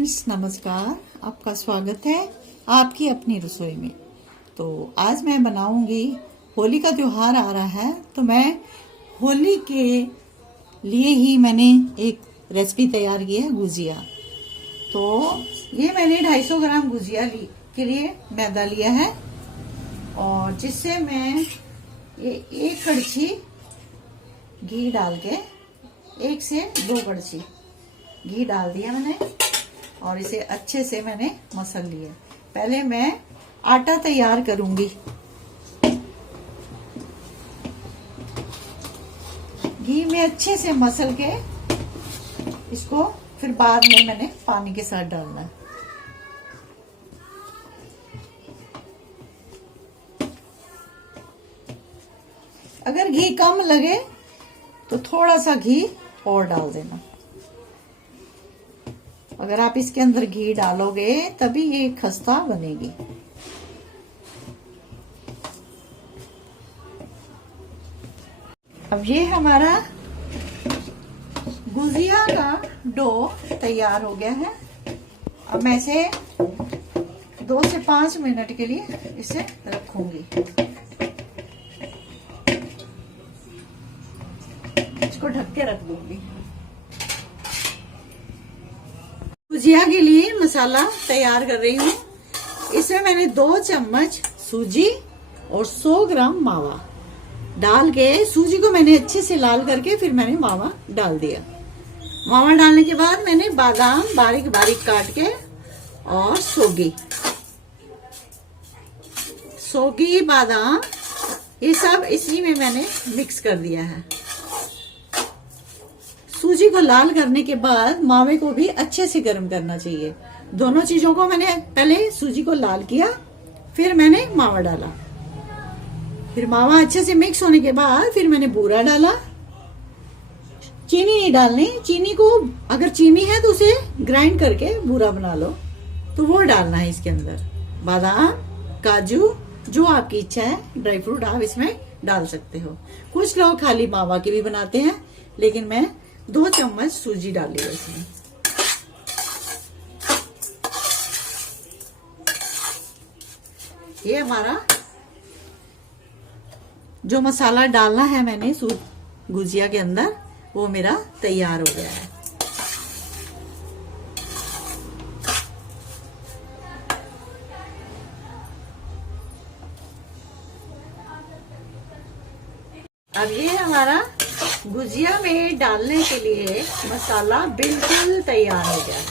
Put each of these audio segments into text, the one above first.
Friends, नमस्कार। आपका स्वागत है आपकी अपनी रसोई में। तो आज मैं बनाऊंगी, होली का त्योहार आ रहा है तो मैं होली के लिए ही मैंने एक रेसिपी तैयार की है, गुजिया। तो ये मैंने 250 ग्राम गुजिया के लिए मैदा लिया है और जिससे मैं ये 1 कड़छी घी डाल के 1 से 2 कड़छी घी डाल दिया मैंने और इसे अच्छे से मैंने मसल लिया। पहले मैं आटा तैयार करूंगी। घी में अच्छे से मसल के इसको फिर बाद में मैंने पानी के साथ डालना है। अगर घी कम लगे तो थोड़ा सा घी और डाल देना। अगर आप इसके अंदर घी डालोगे तभी ये खस्ता बनेगी। अब ये हमारा गुजिया का डो तैयार हो गया है। अब मैं इसे 2 से 5 मिनट के लिए इसे रखूंगी। इसको ढक के रख दूंगी। गुजिया के लिए मसाला तैयार कर रही हूँ। इसमें मैंने 2 चम्मच सूजी और 100 ग्राम मावा डाल के, सूजी को मैंने अच्छे से लाल करके फिर मैंने मावा डाल दिया। मावा डालने के बाद मैंने बादाम बारीक बारीक काट के और सौगी बादाम ये सब इसी में मैंने मिक्स कर दिया है। सूजी को लाल करने के बाद मावे को भी अच्छे से गर्म करना चाहिए। दोनों चीजों को मैंने पहले सूजी को लाल किया, फिर मैंने मावा डाला। फिर मावा अच्छे से मिक्स होने के बाद फिर मैंने बूरा डाला। चीनी नहीं डालनी, चीनी को अगर चीनी है तो उसे ग्राइंड करके बूरा बना लो, तो वो डालना है इसके अंदर। बादाम, काजू, जो आपकी इच्छा है ड्राई फ्रूट आप इसमें डाल सकते हो। कुछ लोग खाली मावा के भी बनाते हैं, लेकिन मैं 2 चम्मच सूजी डाली है इसमें। ये हमारा जो मसाला डालना है मैंने गुजिया के अंदर, वो मेरा तैयार हो गया है। अब ये हमारा गुजिया में डालने के लिए मसाला बिल्कुल तैयार हो गया है।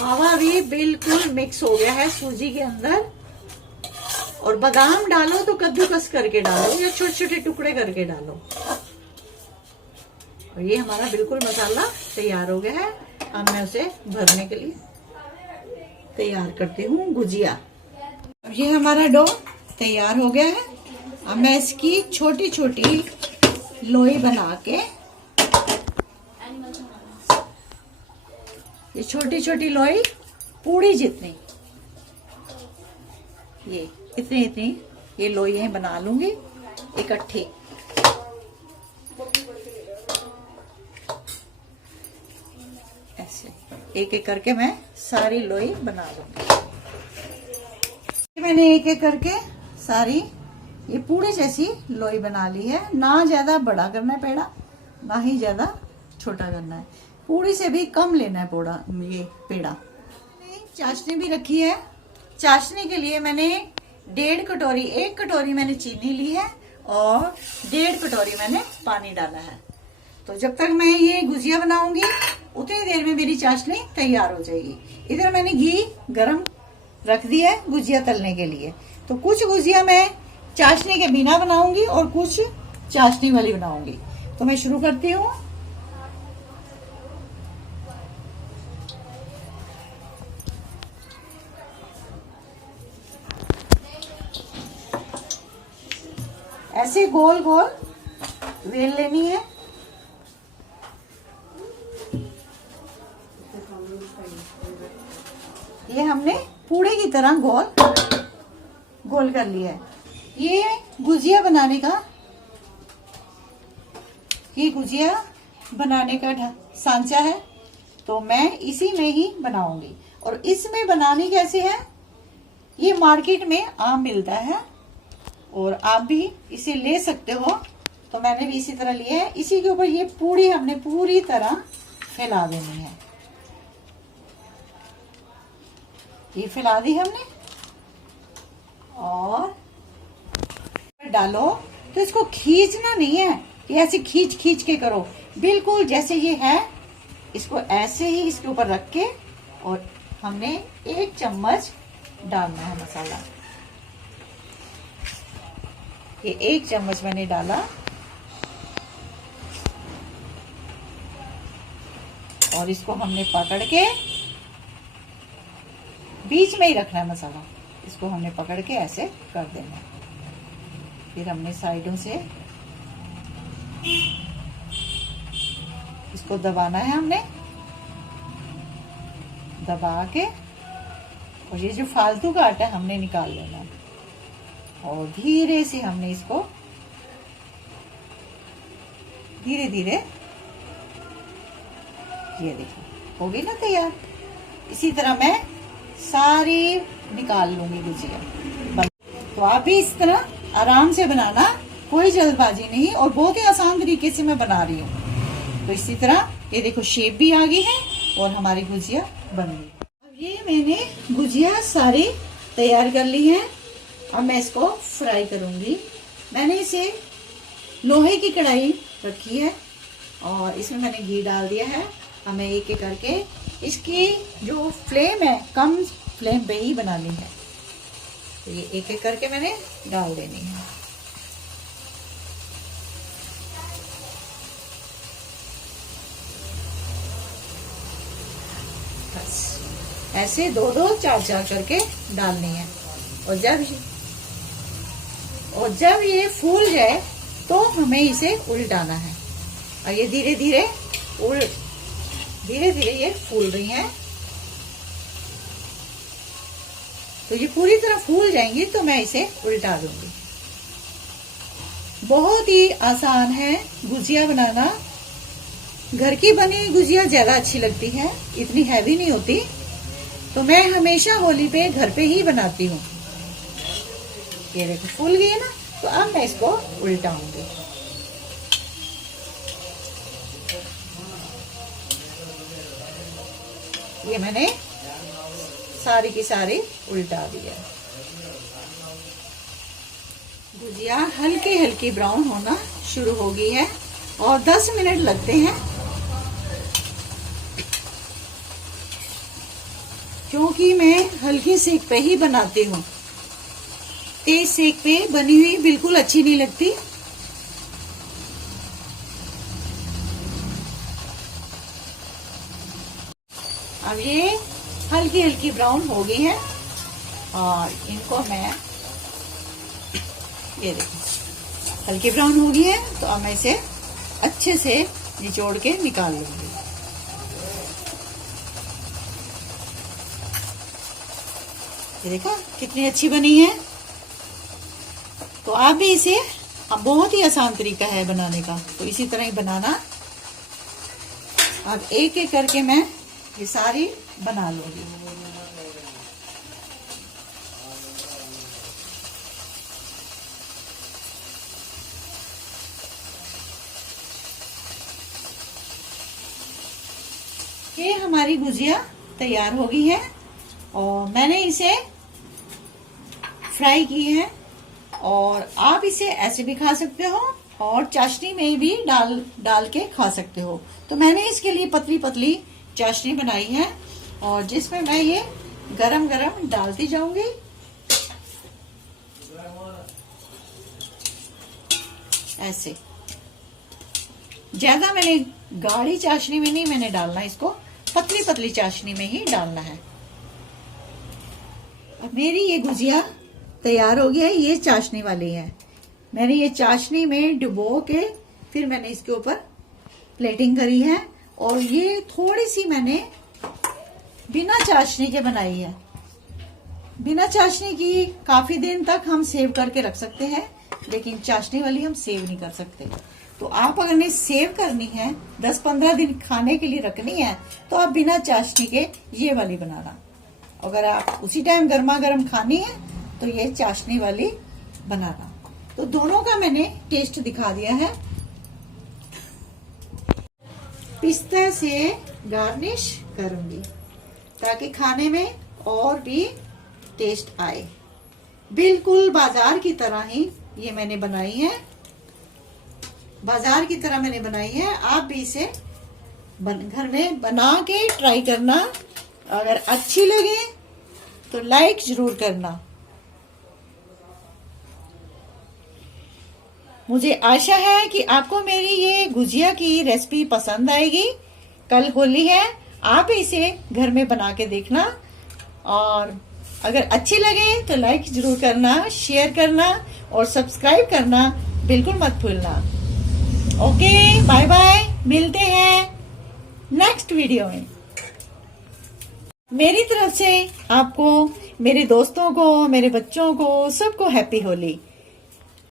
मावा भी बिल्कुल मिक्स हो गया है सूजी के अंदर। और बादाम डालो तो कद्दूकस करके डालो या छोटे छोटे टुकड़े करके डालो। और ये हमारा बिल्कुल मसाला तैयार हो गया है। अब मैं उसे भरने के लिए तैयार करती हूँ गुजिया। अब ये हमारा डो तैयार हो गया है। अब मैं इसकी छोटी छोटी लोई बना के, ये छोटी छोटी लोई पूड़ी जितनी, ये इतनी ये लोई बना लूंगी इकट्ठी। ऐसे एक एक करके मैं सारी लोई बना लूंगी। मैंने एक एक करके सारी ये पूड़ी जैसी लोई बना ली है। ना ज्यादा बड़ा करना है पेड़ा, ना ही ज्यादा छोटा करना है। पूड़ी से भी कम लेना है ये पेड़ा। चाशनी भी रखी है। चाशनी के लिए मैंने 1.5 कटोरी, 1 कटोरी मैंने चीनी ली है और 1.5 कटोरी मैंने पानी डाला है। तो जब तक मैं ये गुजिया बनाऊंगी उतनी देर में मेरी चाशनी तैयार हो जाएगी। इधर मैंने घी गरम रख दिया है गुजिया तलने के लिए। तो कुछ गुजिया मैं चाशनी के बिना बनाऊंगी और कुछ चाशनी वाली बनाऊंगी। तो मैं शुरू करती हूँ। ऐसे गोल गोल वेल लेनी है। ये हमने पूड़े की तरह गोल कर लिया है। ये गुजिया बनाने का सांचा है। तो मैं इसी में ही बनाऊंगी। और इसमें बनानी कैसे है, ये मार्केट में आम मिलता है और आप भी इसे ले सकते हो। तो मैंने भी इसी तरह लिया है। इसी के ऊपर ये पूरी हमने पूरी तरह फैला देनी है। ये फैला दी हमने और डालो। तो इसको खींचना नहीं है कि ऐसे खींच खींच के करो, बिल्कुल जैसे ये है इसको ऐसे ही इसके ऊपर रख के और हमने 1 चम्मच डालना है मसाला। ये 1 चम्मच मैंने डाला और इसको हमने पकड़ के बीच में ही रखना है मसाला। इसको हमने पकड़ के ऐसे कर देना है। फिर हमने साइडों से इसको दबाना है, हमने दबा के और ये जो फालतू का आटा हमने निकाल लेना है और धीरे से हमने इसको धीरे धीरे, ये देखो हो गई ना तैयार। इसी तरह मैं सारी निकाल लूंगी गुजिया। तो आप भी इस तरह आराम से बनाना, कोई जल्दबाजी नहीं और बहुत ही आसान तरीके से मैं बना रही हूँ। तो इसी तरह ये देखो शेप भी आ गई है और हमारी गुजिया बन गई। अब ये मैंने गुजिया सारी तैयार कर ली है। अब मैं इसको फ्राई करूंगी। मैंने इसे लोहे की कढ़ाई रखी है और इसमें मैंने घी डाल दिया है। हमें एक एक करके इसकी जो फ्लेम है कम फ्लेम पे ही बनानी है। तो ये एक एक करके मैंने डाल देनी है। बस ऐसे 2-2 4-4 करके डालनी है। और जब ये फूल जाए तो हमें इसे उल्टाना है। और ये धीरे धीरे ये फूल रही हैं। तो ये पूरी तरह फूल जाएंगी तो मैं इसे उल्टा दूंगी। बहुत ही आसान है गुजिया बनाना। घर की बनी गुजिया ज्यादा अच्छी लगती है, इतनी हैवी नहीं होती। तो मैं हमेशा होली पे घर पे ही बनाती हूँ। ये देखो फूल गई है ना। तो अब मैं इसको उल्टाऊंगी। ये मैंने सारी की सारी उल्टा दिया। गुजिया हल्की हल्की ब्राउन होना शुरू हो गई है और 10 मिनट लगते हैं, क्योंकि मैं हल्की सेक पे ही बनाती हूँ। तेज सेक पे बनी हुई बिल्कुल अच्छी नहीं लगती। अब ये हल्की हल्की ब्राउन हो गई है और इनको मैं, ये देखो हल्की ब्राउन हो गई है। तो अब मैं इसे अच्छे से निचोड़ के निकाल लूंगी। ये देखो कितनी अच्छी बनी है। तो आप भी इसे, बहुत ही आसान तरीका है बनाने का, तो इसी तरह ही बनाना। अब एक एक करके मैं ये सारी बना लूंगी। ये हमारी गुजिया तैयार हो गई है और मैंने इसे फ्राई की है। और आप इसे ऐसे भी खा सकते हो और चाशनी में भी डाल के खा सकते हो। तो मैंने इसके लिए पतली पतली चाशनी बनाई है और जिसमें मैं ये गरम गरम डालती जाऊंगी। ऐसे ज्यादा मैंने गाढ़ी चाशनी में नहीं मैंने डालना, इसको पतली पतली चाशनी में ही डालना है। अब मेरी ये गुजिया तैयार हो गया है। ये चाशनी वाली है। मैंने ये चाशनी में डुबो के फिर मैंने इसके ऊपर प्लेटिंग करी है और ये थोड़ी सी मैंने बिना चाशनी के बनाई है। बिना चाशनी की काफी दिन तक हम सेव करके रख सकते हैं, लेकिन चाशनी वाली हम सेव नहीं कर सकते। तो आप अगर ने सेव करनी है 10-15 दिन खाने के लिए रखनी है तो आप बिना चाशनी के ये वाली बनाना। अगर आप उसी टाइम गर्मा गर्म खानी है तो ये चाशनी वाली बनाना। तो दोनों का मैंने टेस्ट दिखा दिया है। पिस्ता से गार्निश करूंगी ताकि खाने में और भी टेस्ट आए। बिल्कुल बाजार की तरह ही ये मैंने बनाई है, बाजार की तरह मैंने बनाई है। आप भी इसे घर में बना के ट्राई करना। अगर अच्छी लगे तो लाइक जरूर करना। मुझे आशा है कि आपको मेरी ये गुजिया की रेसिपी पसंद आएगी। कल होली है, आप इसे घर में बना के देखना और अगर अच्छी लगे तो लाइक जरूर करना, शेयर करना और सब्सक्राइब करना बिल्कुल मत भूलना। ओके, बाय बाय, मिलते हैं नेक्स्ट वीडियो में। मेरी तरफ से आपको, मेरे दोस्तों को, मेरे बच्चों को, सबको हैप्पी होली।